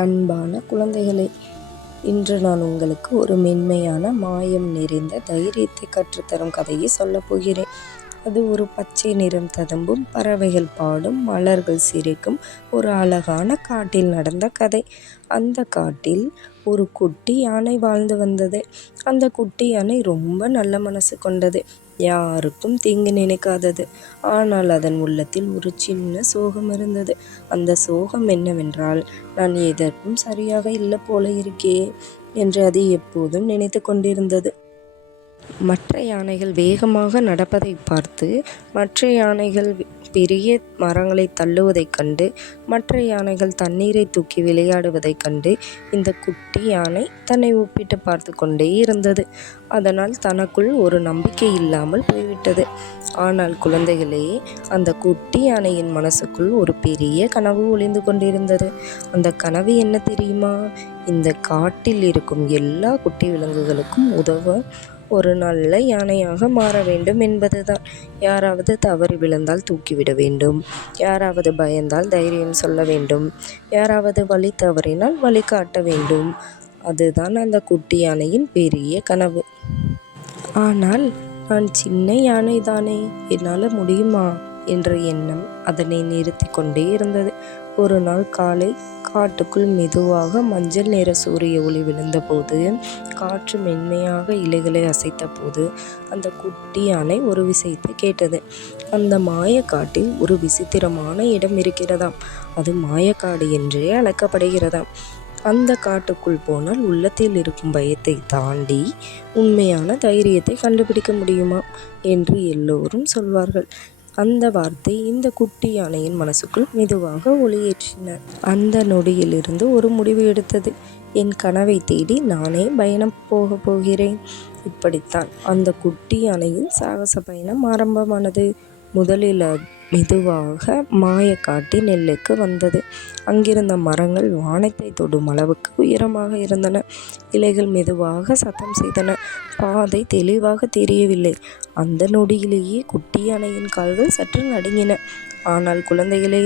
அன்பான குழந்தைகளே, இன்று நான் உங்களுக்கு ஒரு மென்மையான மாயம் நிறைந்த தைரியத்தை கற்றுத்தரும் கதையை சொல்லப் போகிறேன். அது ஒரு பச்சை நிறம் ததும்பும், பறவைகள் பாடும், மலர்கள் சிரிக்கும் ஒரு அழகான காட்டில் நடந்த கதை. அந்த காட்டில் ஒரு குட்டி யானை வாழ்ந்து வந்தது. அந்த குட்டி யானை ரொம்ப நல்ல மனசு கொண்டது, யாருக்கும் தீங்கு நினைக்காதது. ஆனால் அதன் உள்ளத்தில் ஒரு சின்ன சோகம் இருந்தது. அந்த சோகம் என்னவென்றால், நான் எதற்கும் சரியாக இல்லை போல இருக்கே என்று அது எப்போதும் நினைத்து கொண்டிருந்தது. மற்ற யானைகள் வேகமாக நடப்பதை பார்த்து, மற்ற யானைகள் பெரிய மரங்களை தள்ளுவதைக் கண்டு, மற்ற யானைகள் தண்ணீரை தூக்கி விளையாடுவதைக் கண்டு இந்த குட்டி யானை தன்னை ஒப்பிட்டு பார்த்து கொண்டே இருந்தது. அதனால் தனக்குள் ஒரு நம்பிக்கை இல்லாமல் போய்விட்டது. ஆனால் குழந்தைகளே, அந்த குட்டி யானையின் மனசுக்குள் ஒரு பெரிய கனவு ஒளிந்து கொண்டிருந்தது. அந்த கனவு என்ன தெரியுமா? இந்த காட்டில் இருக்கும் எல்லா குட்டி விலங்குகளுக்கும் உதவ ஒரு நல்ல யானையாக மாற வேண்டும் என்பதுதான். யாராவது தவறி விழுந்தால் தூக்கிவிட வேண்டும், யாராவது பயந்தால் தைரியம் சொல்ல வேண்டும், யாராவது வழி தவறினால் வழிகாட்ட வேண்டும். அதுதான் அந்த குட்டி யானையின் பெரிய கனவு. ஆனால் நான் சின்ன யானை தானே, என்னால் முடியுமா என்ற எண்ணம் அதனை நிறுத்தி கொண்டே இருந்தது. ஒரு நாள் காலை காட்டுக்குள் மெதுவாக மஞ்சள் நிற சூரிய ஒளி விழுந்தபோது, காற்று மென்மையாக இலைகளை அசைத்த போது அந்த குட்டி யானை ஒரு விஷயத்தை கேட்டது. அந்த மாயக்காட்டில் ஒரு விசித்திரமான இடம் இருக்கிறதாம். அது மாயக்காடு என்றே அழைக்கப்படுகிறதாம். அந்த காட்டுக்குள் போனால் உள்ளத்தில் இருக்கும் பயத்தை தாண்டி உண்மையான தைரியத்தை கண்டுபிடிக்க முடியுமா என்று எல்லோரும் சொல்வார்கள். அந்த வார்த்தை இந்த குட்டி யானையின் மனசுக்குள் மெதுவாக ஒளியேற்றின. அந்த நொடியிலிருந்து ஒரு முடிவு எடுத்தது. என் கனவை தேடி நானே பயணம் போகிறேன். இப்படித்தான் அந்த குட்டி யானையின் சாகச பயணம் ஆரம்பமானது. முதலில் மெதுவாக மாயக்காட்டின் எல்லைக்கு வந்தது. அங்கிருந்த மரங்கள் வானத்தை தொடும் அளவுக்கு உயரமாக இருந்தன. இலைகள் மெதுவாக சத்தம் செய்தன. பாதை தெளிவாக தெரியவில்லை. அந்த நொடியிலேயே குட்டி யானையின் கால்கள் சற்று நடுங்கின. ஆனால் குழந்தைகளே,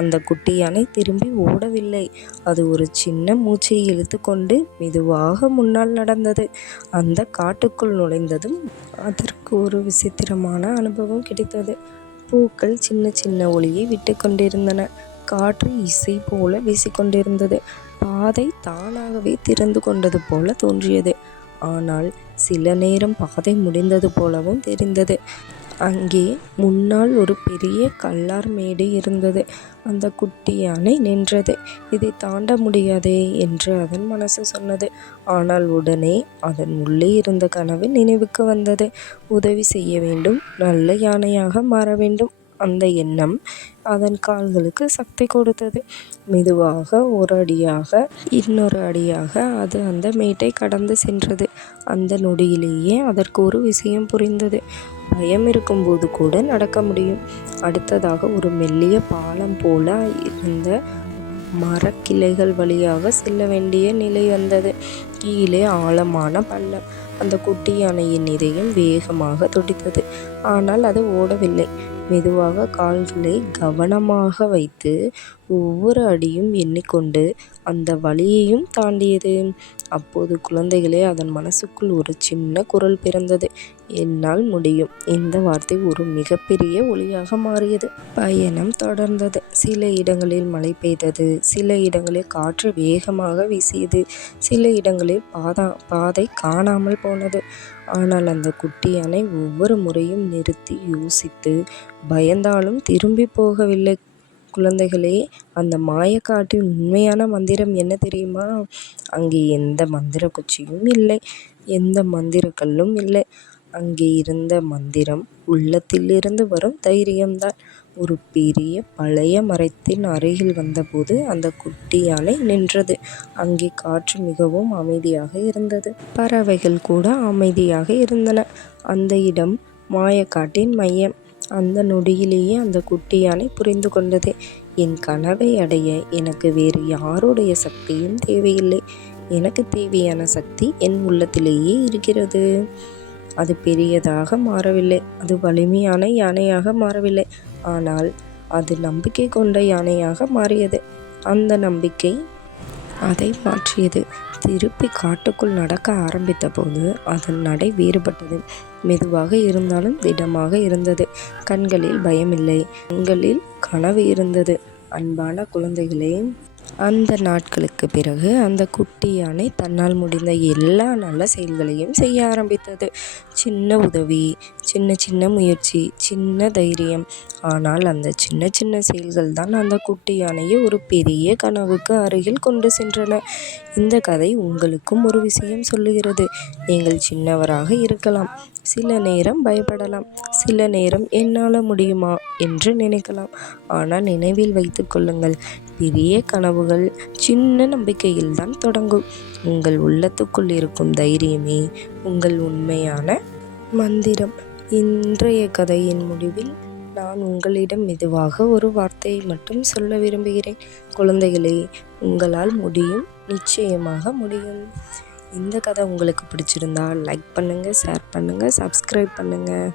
அந்த குட்டி யானை திரும்பி ஓடவில்லை. அது ஒரு சின்ன மூச்சை இழுத்து கொண்டு மெதுவாக முன்னால் நடந்தது. அந்த காட்டுக்குள் நுழைந்ததும் அதற்கு ஒரு விசித்திரமான அனுபவம் கிடைத்தது. பூக்கள் சின்ன சின்ன ஒளியை விட்டு கொண்டிருந்தன. காற்று இசை போல வீசிக்கொண்டிருந்தது. பாதை தானாகவே திறந்து கொண்டது போல தோன்றியது. ஆனால் சில நேரம் பாதை முடிந்தது போலவும் தெரிந்தது. அங்கே முன்னால் ஒரு பெரிய கல்லார் மேடு இருந்தது. அந்த குட்டி யானை நின்றது. இதை தாண்ட முடியாதே என்று அதன் மனசு சொன்னது. ஆனால் உடனே அதன் உள்ளே இருந்த கனவு நினைவுக்கு வந்தது. உதவி செய்ய வேண்டும், நல்ல யானையாக மாற வேண்டும். அந்த எண்ணம் அதன் கால்களுக்கு சக்தி கொடுத்தது. மெதுவாக ஒரு அடியாக இன்னொரு அடியாக அது அந்த மேட்டை கடந்து சென்றது. அந்த நொடியிலேயே அதற்கு ஒரு விஷயம் புரிந்தது. பயம் இருக்கும்போது கூட நடக்க முடியும். அடுத்ததாக ஒரு மெல்லிய பாலம் போல இருந்த மரக்கிளைகள் வழியாக செல்ல வேண்டிய நிலை வந்தது. கீழே ஆழமான பள்ளம். அந்த குட்டி யானையின் இதயம் வேகமாக துடித்தது. ஆனால் அது ஓடவில்லை. மெதுவாக கால்களை கவனமாக வைத்து ஒவ்வொரு அடியும் எண்ணிக்கொண்டு அந்த வழியையும் தாண்டியது. அப்போது குழந்தைகளே, அதன் மனசுக்குள் ஒரு சின்ன குரல் பிறந்தது. என்னால் முடியும். இந்த வார்த்தை ஒரு மிகப்பெரிய ஒளியாக மாறியது. பயணம் தொடர்ந்தது. சில இடங்களில் மழை பெய்தது, சில இடங்களில் காற்று வேகமாக வீசியது, சில இடங்களில் பாதை காணாமல் போனது. ஆனால் அந்த குட்டி யானை ஒவ்வொரு முறையும் நிறுத்தி யோசித்து பயந்தாலும் திரும்பி போகவில்லை. குழந்தைகளே, அந்த மாயக்காட்டின் உண்மையான மந்திரம் என்ன தெரியுமா? அங்கே எந்த மந்திர குச்சியும் இல்லை, எந்த மந்திர கல்லும் இல்லை. அங்கே இருந்த மந்திரம் உள்ளத்திலிருந்து வரும் தைரியம்தான். ஒரு பெரிய பழைய மரத்தின் அருகில் வந்தபோது அந்த குட்டி யானை நின்றது. அங்கே காற்று மிகவும் அமைதியாக இருந்தது. பறவைகள் கூட அமைதியாக இருந்தன. அந்த இடம் மாயக்காட்டின் மையம். அந்த நொடியிலேயே அந்த குட்டி யானை புரிந்து கொண்டது. என் கனவை அடைய எனக்கு வேறு யாருடைய சக்தியும் தேவையில்லை. எனக்கு தேவையான சக்தி என் உள்ளத்திலேயே இருக்கிறது. அது பெரியதாக மாறவில்லை, அது வலிமையான யானையாக மாறவில்லை, ஆனால் அது நம்பிக்கை கொண்ட யானையாக மாறியது. அந்த நம்பிக்கை அதை மாற்றியது. திருப்பி காட்டுக்குள் நடக்க ஆரம்பித்த போது அதன் நடை வேறுபட்டது. மெதுவாக இருந்தாலும் திடமாக இருந்தது. கண்களில் பயமில்லை, கண்களில் கனவு இருந்தது. அன்பான குழந்தைகளே, அந்த நாட்களுக்கு பிறகு அந்த குட்டி யானை தன்னால் முடிந்த எல்லா நல்ல செயல்களையும் செய்ய ஆரம்பித்தது. சின்ன உதவி, சின்ன சின்ன முயற்சி, சின்ன தைரியம். ஆனால் அந்த சின்ன சின்ன செயல்கள் தான் அந்த குட்டி யானையை ஒரு பெரிய கனவுக்கு அருகில் கொண்டு சென்றன. இந்த கதை உங்களுக்கும் ஒரு விஷயம் சொல்லுகிறது. நீங்கள் சின்னவராக இருக்கலாம், சில நேரம் பயப்படலாம், சில நேரம் என்னால் முடியுமா என்று நினைக்கலாம். ஆனால் நினைவில் வைத்து கொள்ளுங்கள், பெரிய கனவுகள் சின்ன நம்பிக்கையில் தான் தொடங்கும். உங்கள் உள்ளத்துக்குள் இருக்கும் தைரியமே உங்கள் உண்மையான மந்திரம். இன்றைய கதையின் முடிவில் நான் உங்களிடம் மெதுவாக ஒரு வார்த்தையை மட்டும் சொல்ல விரும்புகிறேன். குழந்தைகளே, உங்களால் முடியும், நிச்சயமாக முடியும். இந்த கதை உங்களுக்கு பிடிச்சிருந்தா லைக் பண்ணுங்கள், ஷேர் பண்ணுங்கள், சப்ஸ்கிரைப் பண்ணுங்கள்.